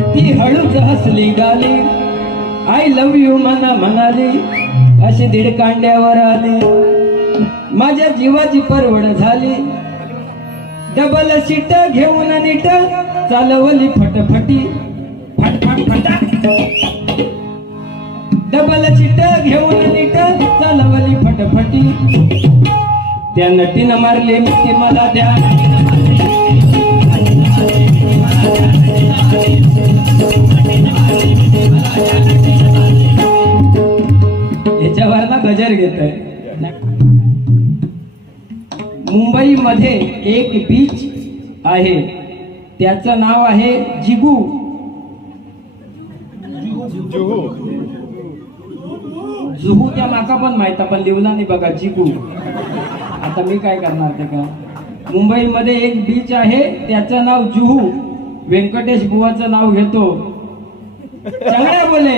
ती हळूच हसली गाली. आय लव्ह यू मना म्हणाली. अशी दीड कांड्यावर आली. माझ्या जीवाची परवड झाली. डबल सीट घेऊन नीट चालवली फटफटी. फटफट फटा. डबल सीट घेऊन नीट चालवली फटफटी. त्या नटीनं मारले मिठी मला द्या. याच्यावर ना गजर घेत मुंबईमध्ये एक बीच आहे. त्याचं नाव आहे जिगू. जुहू त्या माका पण माहीत पण लिवला नाही बघा जिगू. आता मी काय करणार ते का? मुंबईमध्ये एक बीच आहे त्याचं नाव जुहू. व्यंकटेश बुवाचं नाव घेतो. चांगल्या बोले.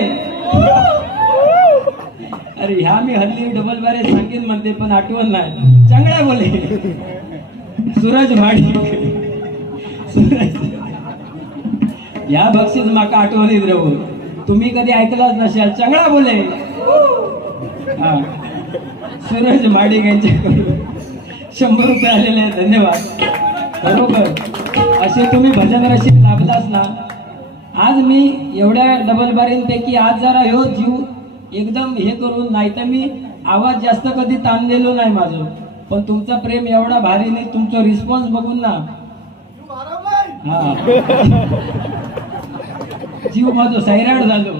अरे ह्या मी हल्ली डबल बारे सांगेन म्हणते पण आठवण नाही. चांगल्या बोले. सूरज भाडी सूरज. बक्षीस माका आठवणीत राहू. तुम्ही कधी ऐकलाच नसाल. चांगला बोले. हा. सूरज माडिक यांच्याकडून. शंभर रुपये आलेले आहेत. धन्यवाद. बरोबर. असे तुम्ही भजन रशीत लाभलाच ना? आज मी एवढ्या डबल बारींपैकी आज जरा ह्यो जीव एकदम हे करून नाही तर मी आवाज जास्त कधी ताणलेलो नाही माझं. पण तुमचा प्रेम एवढा भारी नाही तुमचा रिस्पॉन्स बघून ना. हा. जीव माझं सैराड झालो.